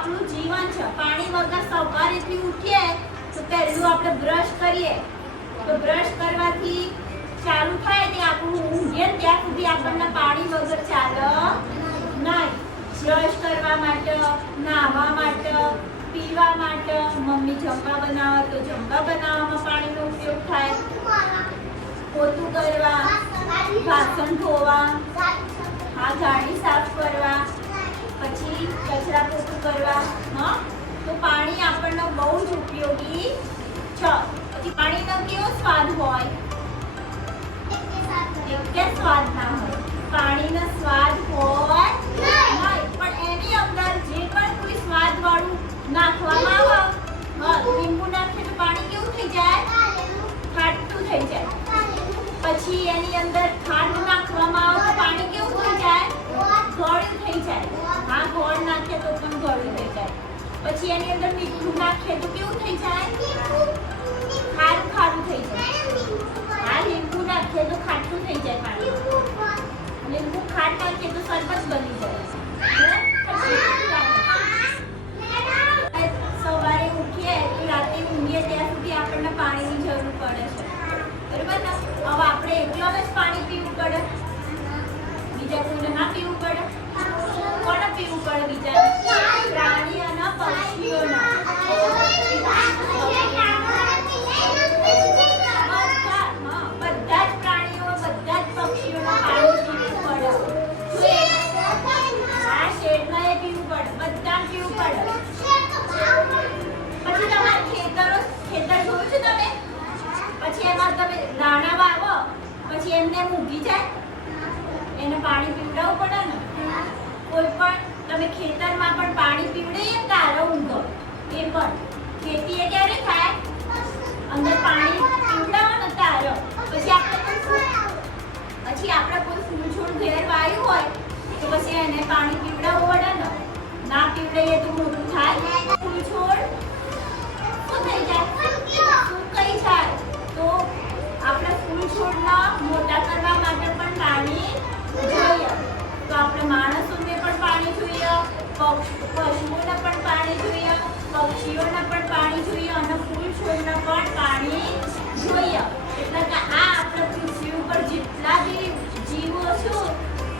આપણું જીવન છે. પાણી વગર સવારેથી ઉઠીએ તો પહેલું આપણે બ્રશ કરીએ. તો બ્રશ કરવાથી ચાલુ થાય ને આપણું ઊંઘે ત્યાં સુધી આપણને પાણી વગર ચાલે નહીં. બ્રશ કરવા માટે, નાહવા માટે, પીવા માટે, મમ્મી જમવા બનાવે તો જમવા બનાવવામાં પાણીનો ઉપયોગ થાય. પોતું કરવા, વાસણ ધોવા આ ગાડી સાફ કચરા પોતું કરવા, હા? તો પાણી આપણને બહુ જ ઉપયોગી છે. પછી પાણીનો કેવો સ્વાદ હોય? કે સ્વાદ ના હોય. પાણીનો સ્વાદ હોય પણ એની અંદર જે પણ કોઈ સ્વાદ વાળું નાખવામાં આવે લીંબુ નાખે તો પાણી કેવું થઈ જાય? ખાટું થઈ જાય. પછી એની અંદર ખાંડ નાખવામાં આવે તો પાણી કેવું થઈ જાય ગળ્યું થઈ જાય હા ગોળ નાખીએ તો થઈ જાય પછી એની અંદર મીઠું નાખીએ તો કેવું થઈ જાય? ખારું ખારું થઈ જાય. હા, લીંબુ નાખીએ તો ખાટું થઈ જાય પાણી લીંબુ ખાટ નાખીએ તો શરબત બની જાય. સવારે ઉઠીએ, રાતે ઊંઘીએ, ત્યાં સુધી આપણને પાણીની જરૂર પડે છે. બરાબર જોયું. પાણી પીવડાવવું પડે ને? કોઈ ફૂલ- છોડ ઘેર હોય, તો પછી એને પાણી પીવડાવવું પડે ને? ના પીવડાવીએ તો મોટું થાય. ફૂલ છોડ શું થઈ જાય સુકાઈ જાય તો આપણે ફૂલ છોડના મોટા કરવા માટે પણ પાણી જોઈએ તો આપણે માણસોને પણ પાણી જોઈએ પક્ષ- પશુઓને પણ પાણી જોઈએ, પક્ષીઓને પણ પાણી જોઈએ અને ફૂલ છોડને પણ પાણી જોઈએ. એટલે કે આ આપણે પૃથ્વી ઉપર જેટલા બી જીવો છો,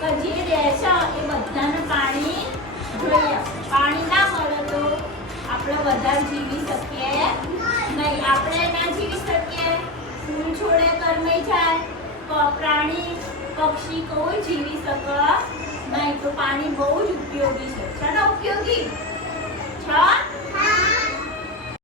કે જે રહેશે એ બધાને પાણી જોઈએ. પાણી ના મળે તો આપણે વધારે જીવી શકીએ નહીં. આપણે ના જીવી શકીએ. ફૂલ છોડે કરમાઈ જાય પ્રાણી, પક્ષી કોઈ જીવી શકે નહીં તો પાણી બહુ જ ઉપયોગી છે. ઉપયોગી? છે?